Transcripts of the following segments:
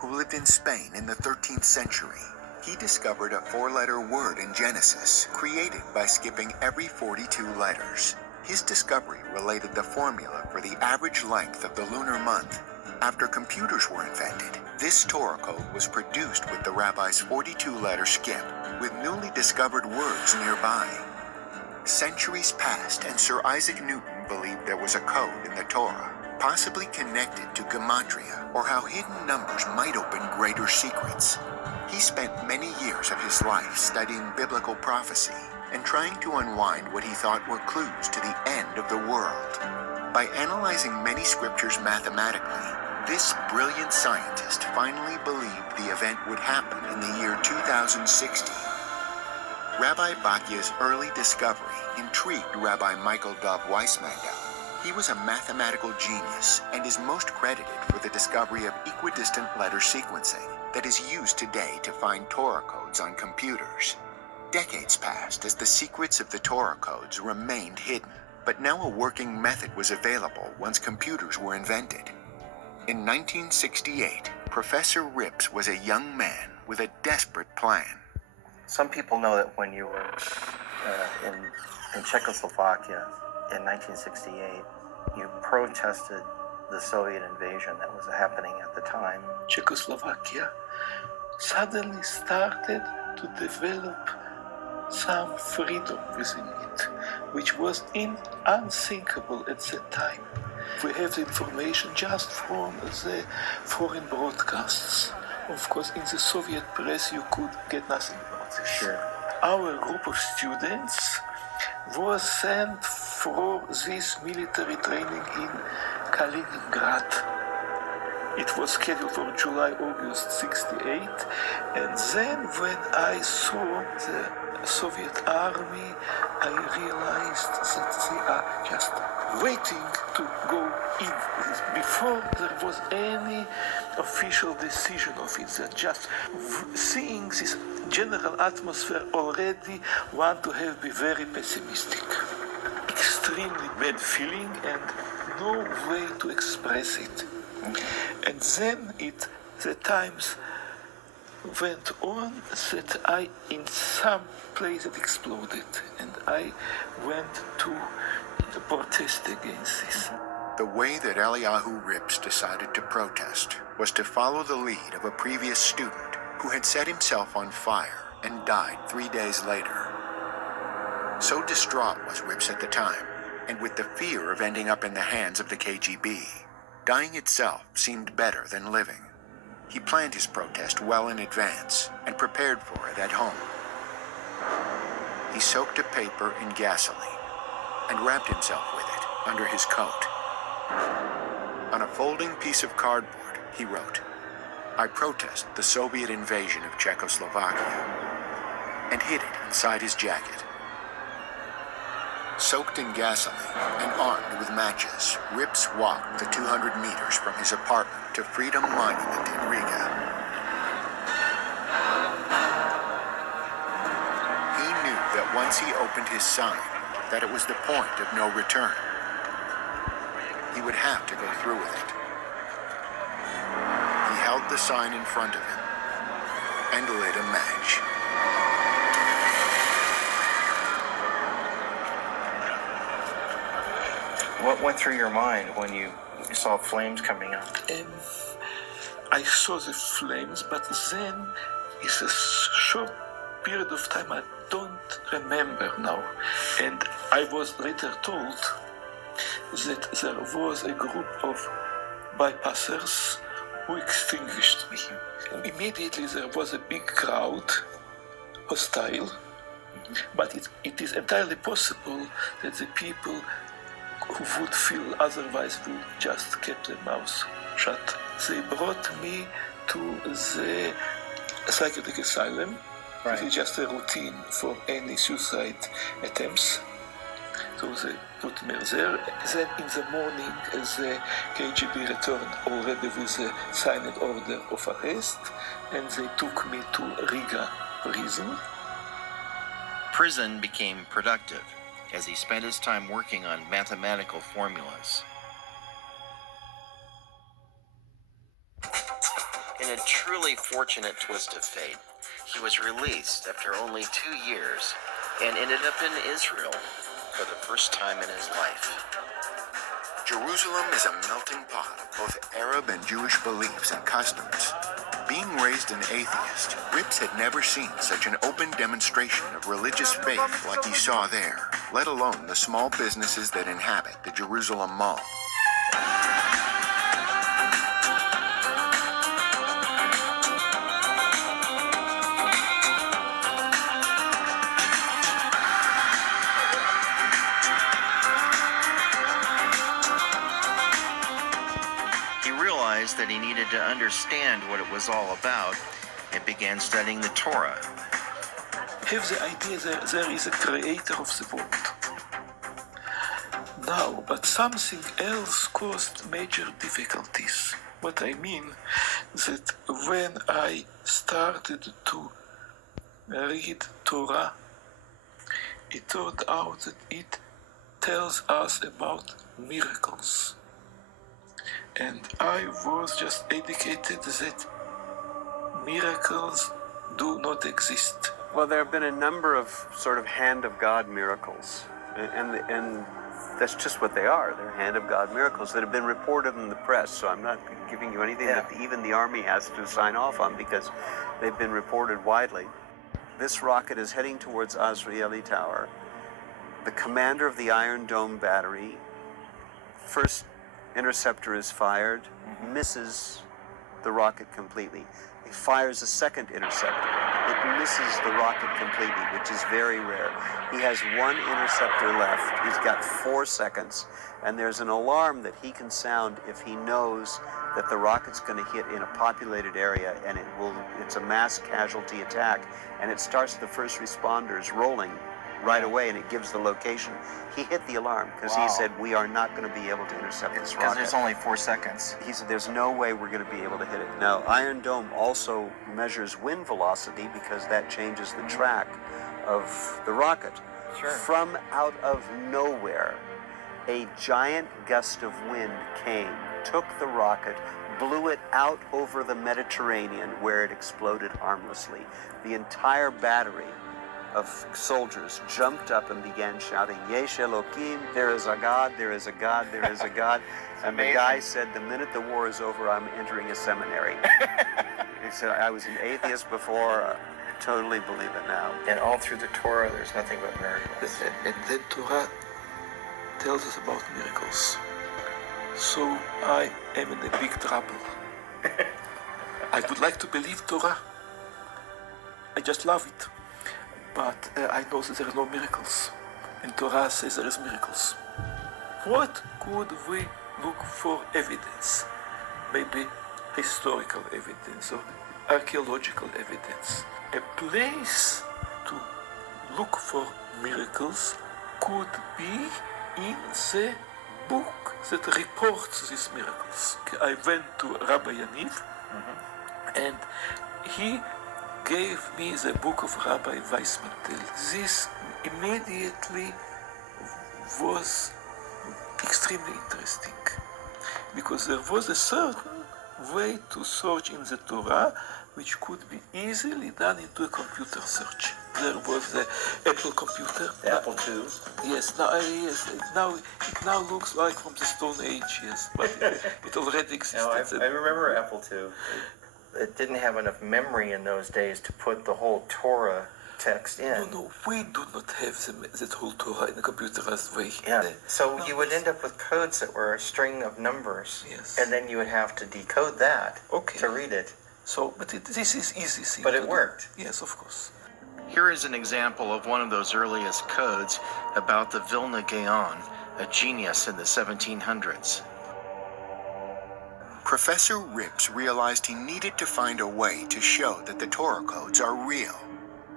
who lived in Spain in the 13th century. He discovered a four-letter word in Genesis, created by skipping every 42 letters. His discovery related the formula for the average length of the lunar month. After computers were invented, this Torah code was produced with the rabbi's 42-letter skip, with newly discovered words nearby. Centuries passed, and Sir Isaac Newton believed there was a code in the Torah, possibly connected to gematria, or how hidden numbers might open greater secrets. He spent many years of his life studying biblical prophecy and trying to unwind what he thought were clues to the end of the world. By analyzing many scriptures mathematically, this brilliant scientist finally believed the event would happen in the year 2060. Rabbi Bakya's early discovery intrigued Rabbi Michael Dov Weissmandel. He was a mathematical genius and is most credited for the discovery of equidistant letter sequencing that is used today to find Torah codes on computers. Decades passed as the secrets of the Torah codes remained hidden, but now a working method was available once computers were invented. In 1968, Professor Rips was a young man with a desperate plan. Some people know that when you were in Czechoslovakia in 1968, you protested the Soviet invasion that was happening at the time. Czechoslovakia suddenly started to develop some freedom within it, which was unthinkable at that time. We have the information just from the foreign broadcasts. Of course, in the Soviet press, you could get nothing about this. Sure. Our group of students was sent for this military training in Kaliningrad. It was scheduled for July, August 68. And then when I saw the Soviet army, I realized that they are just waiting to go in. Before there was any official decision of it, that just seeing this general atmosphere already want to have be very pessimistic. Extremely bad feeling and no way to express it. And then the times went on that I in some place it exploded and I went to protest against this. The way that Eliyahu Rips decided to protest was to follow the lead of a previous student who had set himself on fire and died 3 days later. So distraught was Rips at the time, and with the fear of ending up in the hands of the KGB, dying itself seemed better than living. He planned his protest well in advance and prepared for it at home. He soaked a paper in gasoline and wrapped himself with it under his coat. On a folding piece of cardboard, he wrote, "I protest the Soviet invasion of Czechoslovakia," and hid it inside his jacket. Soaked in gasoline and armed with matches, Rips walked the 200 meters from his apartment to Freedom Monument in Riga. He knew that once he opened his sign, that it was the point of no return. He would have to go through with it. He held the sign in front of him and lit a match. What went through your mind when you saw flames coming up? I saw the flames, but then it's a short period of time I don't remember now. And I was later told that there was a group of bypassers who extinguished me. And immediately there was a big crowd, hostile, but it is entirely possible that the people who would feel otherwise would just keep their mouths shut. They brought me to the psychiatric asylum. Right. It is just a routine for any suicide attempts. So they put me there. Then in the morning, the KGB returned already with a signed order of arrest, and they took me to Riga prison. Prison became productive as he spent his time working on mathematical formulas. In a truly fortunate twist of fate, he was released after only 2 years and ended up in Israel for the first time in his life. Jerusalem is a melting pot of both Arab and Jewish beliefs and customs. Being raised an atheist, Rips had never seen such an open demonstration of religious faith like he saw there, let alone the small businesses that inhabit the Jerusalem Mall. He realized that he needed to understand what it was all about and began studying the Torah. Have the idea that there is a creator of the world. Now, but something else caused major difficulties. What I mean that when I started to read Torah, it turned out that it tells us about miracles. And I was just educated that miracles do not exist. Well, there have been a number of sort of hand of God miracles, and that's just what they are. They're hand of God miracles that have been reported in the press. So I'm not giving you anything that even the Army has to sign off on because they've been reported widely. This rocket is heading towards Azrieli Tower. The commander of the Iron Dome battery, first interceptor is fired, misses the rocket completely. He fires a second interceptor. It misses the rocket completely, which is very rare. He has one interceptor left. He's got 4 seconds, and there's an alarm that he can sound if he knows that the rocket's going to hit in a populated area, and it's a mass casualty attack, and it starts the first responders rolling right away, and it gives the location. He hit the alarm because he said, we are not going to be able to intercept this rocket. Because there's only 4 seconds. He said, there's no way we're going to be able to hit it. Now, Iron Dome also measures wind velocity because that changes the track of the rocket. Sure. From out of nowhere, a giant gust of wind came, took the rocket, blew it out over the Mediterranean where it exploded harmlessly. The entire battery of soldiers jumped up and began shouting, Yesh Elokim, there is a God, there is a God, there is a God. And the guy said, the minute the war is over, I'm entering a seminary. He said, I was an atheist before, totally believe it now. And all through the Torah, there's nothing but miracles. And then Torah tells us about miracles. So I am in a big trouble. I would like to believe Torah. I just love it. But I know that there are no miracles. And Torah says there is miracles. What could we look for evidence? Maybe historical evidence or archaeological evidence. A place to look for miracles could be in the book that reports these miracles. I went to Rabbi Yaniv, and he gave me the book of Rabbi Weissmantel. This immediately was extremely interesting because there was a certain way to search in the Torah which could be easily done into a computer search. There was the Apple computer. The Apple II. Yes, it now looks like from the Stone Age, yes, but it already existed. I remember Apple II. It didn't have enough memory in those days to put the whole Torah text in. No, we do not have that whole Torah in a computerized way. Yeah. So you would end up with codes that were a string of numbers. Yes. And then you would have to decode that Okay. to read it. So, but this is easy thing. But to it do. worked. Yes, of course. Here is an example of one of those earliest codes about the Vilna Gaon, a genius in the 1700s. Professor Rips realized he needed to find a way to show that the Torah codes are real.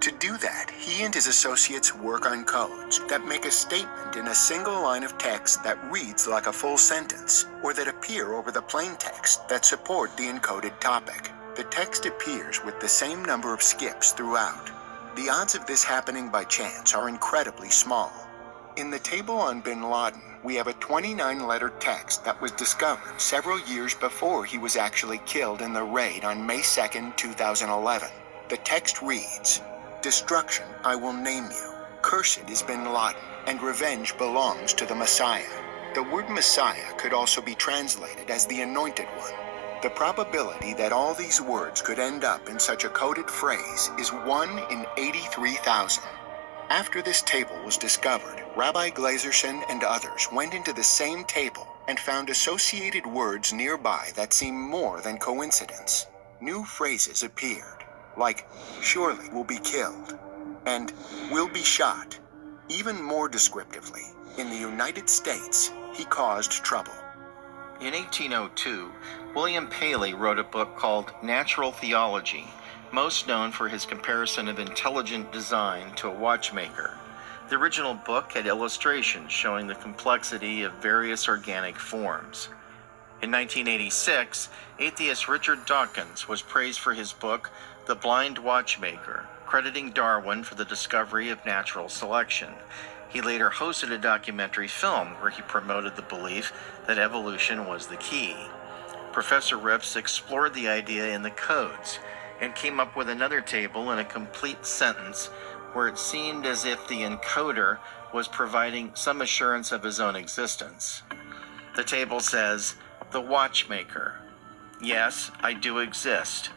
To do that, he and his associates work on codes that make a statement in a single line of text that reads like a full sentence, or that appear over the plain text that support the encoded topic. The text appears with the same number of skips throughout. The odds of this happening by chance are incredibly small. In the table on bin Laden, we have a 29-letter text that was discovered several years before he was actually killed in the raid on May 2nd, 2011. The text reads, "Destruction I will name you. Cursed is Bin Laden, and revenge belongs to the Messiah." The word Messiah could also be translated as the Anointed One. The probability that all these words could end up in such a coded phrase is 1 in 83,000. After this table was discovered, Rabbi Glazerson and others went into the same table and found associated words nearby that seem more than coincidence. New phrases appeared, like "surely will be killed" and "will be shot." Even more descriptively, in the United States, he caused trouble. In 1802, William Paley wrote a book called Natural Theology, most known for his comparison of intelligent design to a watchmaker. The original book had illustrations showing the complexity of various organic forms. In 1986, atheist Richard Dawkins was praised for his book, The Blind Watchmaker, crediting Darwin for the discovery of natural selection. He later hosted a documentary film where he promoted the belief that evolution was the key. Professor Rips explored the idea in the codes and came up with another table in a complete sentence where it seemed as if the encoder was providing some assurance of his own existence. The table says, "The watchmaker. Yes, I do exist."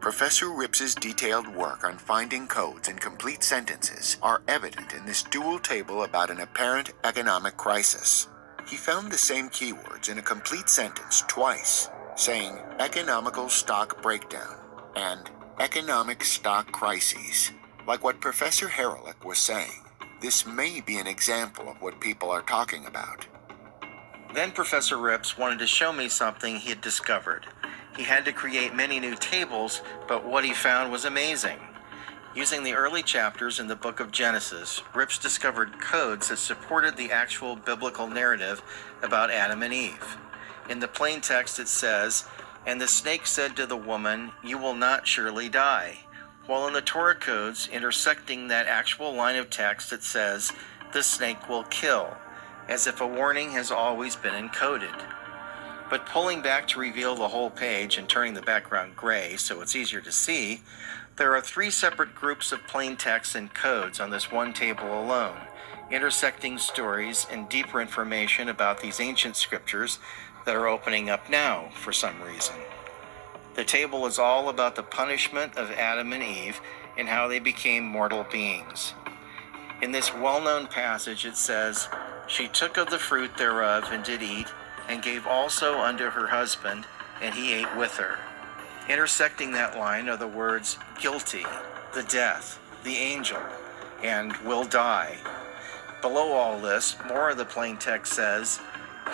Professor Rips's detailed work on finding codes in complete sentences are evident in this dual table about an apparent economic crisis. He found the same keywords in a complete sentence twice, saying economical stock breakdown and economic stock crises. Like what Professor Haralick was saying, this may be an example of what people are talking about. Then Professor Rips wanted to show me something he had discovered. He had to create many new tables, but what he found was amazing. Using the early chapters in the book of Genesis, Rips discovered codes that supported the actual biblical narrative about Adam and Eve. In the plain text it says, "And the snake said to the woman, 'You will not surely die.' While in the Torah codes, intersecting that actual line of text, it says, 'The snake will kill,' as if a warning has always been encoded. But pulling back to reveal the whole page and turning the background gray so it's easier to see, there are 3 separate groups of plain text and codes on this one table alone, intersecting stories and deeper information about these ancient scriptures that are opening up now for some reason. The table is all about the punishment of Adam and Eve and how they became mortal beings. In this well-known passage it says, "She took of the fruit thereof and did eat, and gave also unto her husband, and he ate with her." Intersecting that line are the words guilty, the death, the angel, and will die. Below all this, more of the plain text says,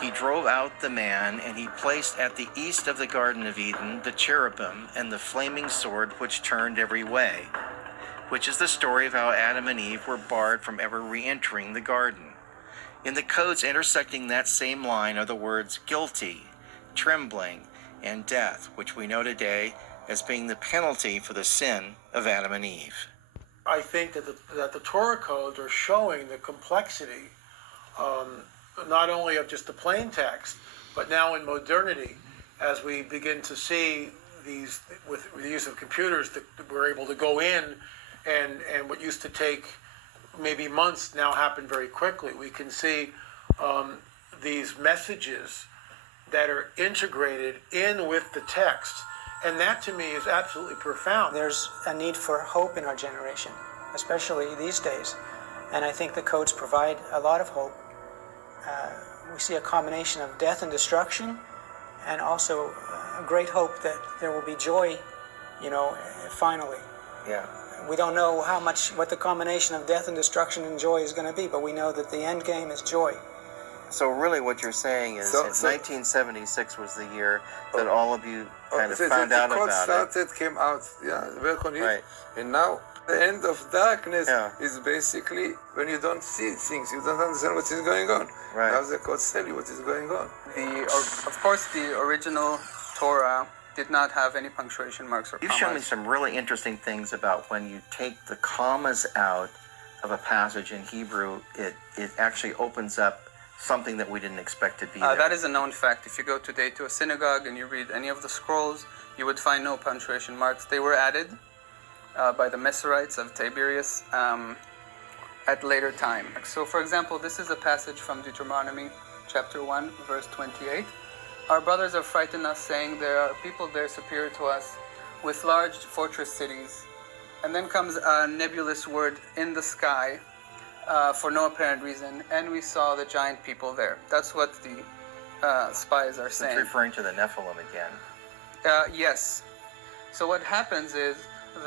"He drove out the man, and he placed at the east of the Garden of Eden the cherubim and the flaming sword which turned every way," which is the story of how Adam and Eve were barred from ever re-entering the garden. In the codes intersecting that same line are the words guilty, trembling, and death, which we know today as being the penalty for the sin of Adam and Eve. I think that the Torah codes are showing the complexity, not only of just the plain text, but now in modernity, as we begin to see these, with the use of computers, that we're able to go in and what used to take maybe months now happen very quickly. We can see these messages that are integrated in with the text. And that to me is absolutely profound. There's a need for hope in our generation, especially these days. And I think the codes provide a lot of hope. We see a combination of death and destruction, and also a great hope that there will be joy, finally. Yeah. We don't know what the combination of death and destruction and joy is going to be, but we know that the end game is joy. So really what you're saying is 1976 was the year that all of you kind of found out about came out, very convenient. Right. And now the end of darkness Yeah. is basically when you don't see things, you don't understand what is going on. Right. Now the codes tell you what is going on. Of course, the original Torah did not have any punctuation marks or You've commas. shown me some really interesting things about when you take the commas out of a passage in Hebrew, it actually opens up something that we didn't expect to be there. That is a known fact. If you go today to a synagogue and you read any of the scrolls, you would find no punctuation marks. They were added by the Mesorites of Tiberius at later time. So, for example, this is a passage from Deuteronomy chapter 1, verse 28. Our brothers have frightened us, saying there are people there superior to us with large fortress cities. And then comes a nebulous word, in the sky, for no apparent reason, and we saw the giant people there. That's what the spies are saying. It's referring to the Nephilim again. Yes. So what happens is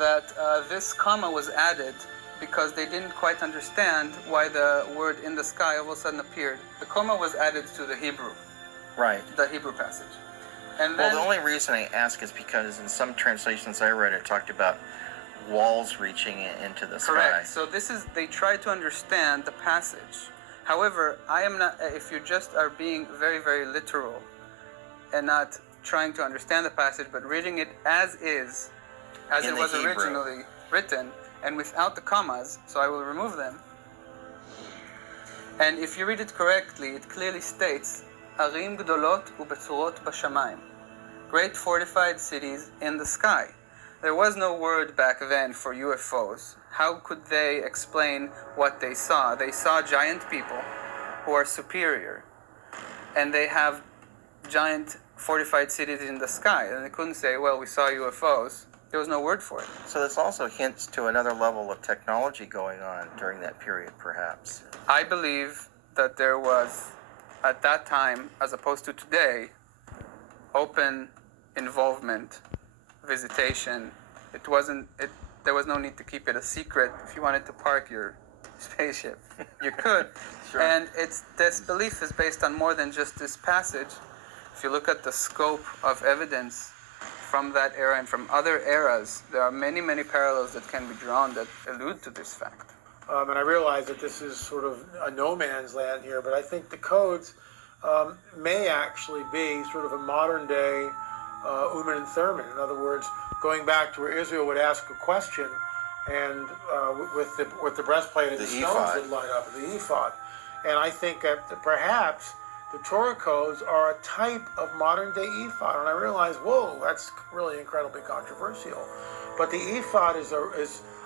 that this comma was added because they didn't quite understand why the word in the sky all of a sudden appeared. The comma was added to the Hebrew, Right. the Hebrew passage. And Well, then, the only reason I ask is because in some translations I read, it talked about walls reaching into the sky. correct. So this is, they try to understand the passage. However, I am not, if you just are being very, very literal and not trying to understand the passage, but reading it as is, as In it the was Hebrew. originally written, and without the commas, so I will remove them. And if you read it correctly, it clearly states, Arim gdolot ubetzurot bashamayim, great fortified cities in the sky. There was no word back then for UFOs. How could they explain what they saw? They saw giant people who are superior, and they have giant fortified cities in the sky. And they couldn't say, well, we saw UFOs. There was no word for it. So this also hints to another level of technology going on during that period, perhaps. I believe that there was, at that time, as opposed to today, open involvement, visitation. There was no need to keep it a secret. If you wanted to park your spaceship, you could. Sure. And this belief is based on more than just this passage. If you look at the scope of evidence from that era and from other eras, there are many, many parallels that can be drawn that allude to this fact. And I realize that this is sort of a no man's land here, but I think the codes may actually be sort of a modern day Urim and Thummim. In other words, going back to where Israel would ask a question, and with the breastplate and the stones ephod. that light up, the ephod. And I think that perhaps the Torah codes are a type of modern day ephod. And I realize, whoa, that's really incredibly controversial. But the ephod is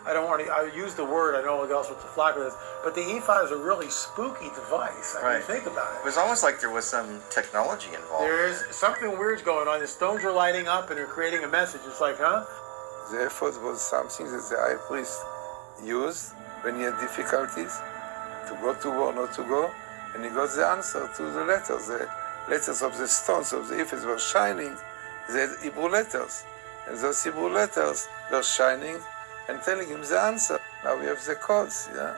I don't want to, I use the word, I know else what's a flag with this, but the ephod is a really spooky device. I mean, Right. think about It it. was almost like there was some technology involved. There is something weird's going on. The stones are lighting up and they're creating a message. It's like, huh? The effort was something that the high priest used when he had difficulties to go to war, not to go, and he got the answer to the letters. The letters of the stones of the Ephes were shining, they had Hebrew letters. And those Hebrew letters were shining and telling him the answer. Now we have the codes, yeah.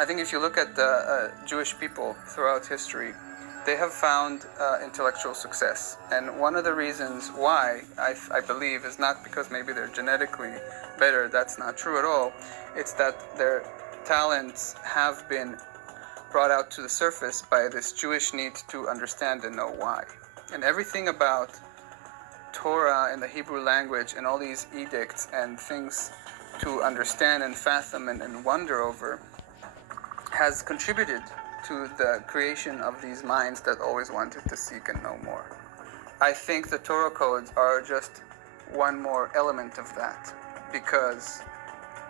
I think if you look at the Jewish people throughout history, they have found intellectual success. And one of the reasons why, I believe, is not because maybe they're genetically better. That's not true at all. It's that their talents have been brought out to the surface by this Jewish need to understand and know why. And everything about Torah and the Hebrew language and all these edicts and things to understand and fathom and wonder over has contributed to the creation of these minds that always wanted to seek and know more. I think the Torah codes are just one more element of that, because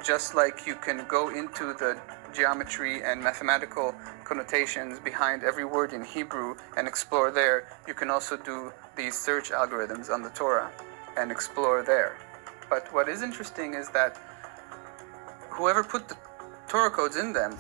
just like you can go into the geometry and mathematical connotations behind every word in Hebrew and explore there, you can also do these search algorithms on the Torah and explore there. But what is interesting is that whoever put the Torah codes in them